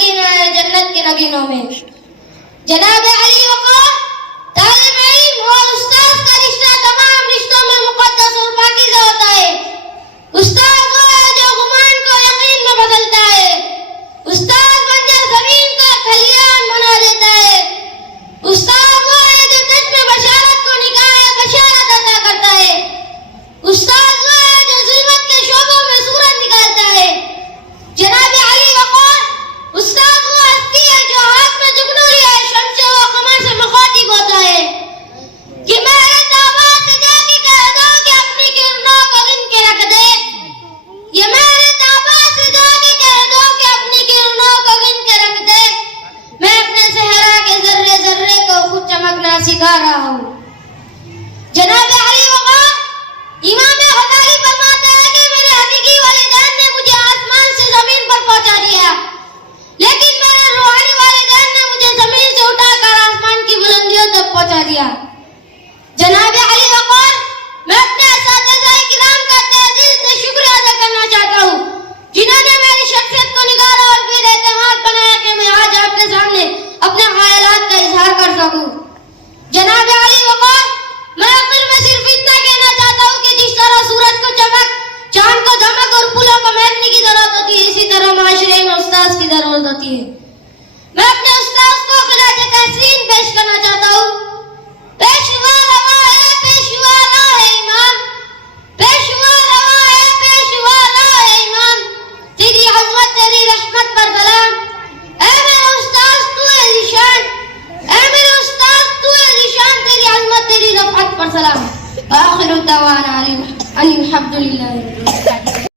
نگین ہے جنت کے نگینوں میں. جناب علی وقار طالب علم اور استاد کا رشتہ تمام رشتوں میں مقدس اور پاکیزہ ہوتا ہے. استاد وہ ہے جو گمان کو یقین میں بدلتا ہے. استاد بنجر زمین کا کھلیان بنا دیتا ہے. استاد وہ ہے جو تجھ میں بشارت کو نگاہ بشارت عطا کرتا ہے. استاد وہ ہے جو ظلمت کے شعبوں میں سورج نکالتا ہے. جناب علی وقار استاد وہ ہستی ہے جو ہاتھ میں جگنو لیا ہے شمس و قمر سے مخاطب ہوتا ہے کہ میرے تابا سے جا کے کہہ دو کہ اپنی کرنوں کو گن کے رکھ دے. یہ میرے تابا سے جا کے کہہ دو کہ اپنی کرنوں کو گن کے رکھ دے. میں اپنے صحرا کے ذرے ذرے کو خود چمکنا سکھا رہا ہوں. جناب علی وقار امام غزالی فرماتے ہیں کہ میرے حقیقی والدین نے مجھے آسمان سے زمین پر پہنچا دیا، لیکن میرے روحانی والدین نے مجھے زمین سے اٹھا کر آسمان کی بلندیوں تک پہنچا دیا. جناب علی وقار میں اپنے اساتذہ کرام کا تہ دل سے شکریہ ادا کرنا چاہتا ہوں جنہوں نے میری شخصیت کو نگارا اور پھر اعتماد بنایا کہ میں آج آپ کے سامنے اپنے خیالات کا اظہار کر سکوں. جناب علی وقار میں آخر میں صرف اتنا کہنا چاہتا ہوں کہ جس طرح سورج کو چمک، چاند کو دمک اور پھولوں کو مہکنے کی ضرورت ہوتی ہے، اسی طرح معاشرے میں استاذ کی ضرورت ہوتی ہے. میں اپنے استاذ کو خراج تحسین پیش کرنا چاہتا ہوں. پیشوا روا ہے پیشوا لا ہے امام، پیشوا روا ہے پیشوا لا ہے امام، تیری عظمت تیری رحمت پر سلام. اے میرے استاذ تو ہے ذیشان، اے میرے استاذ تو ہے ذیشان، تیری عظمت تیری رفعت پر سلام. آخر الدعوانا الحمد للہ.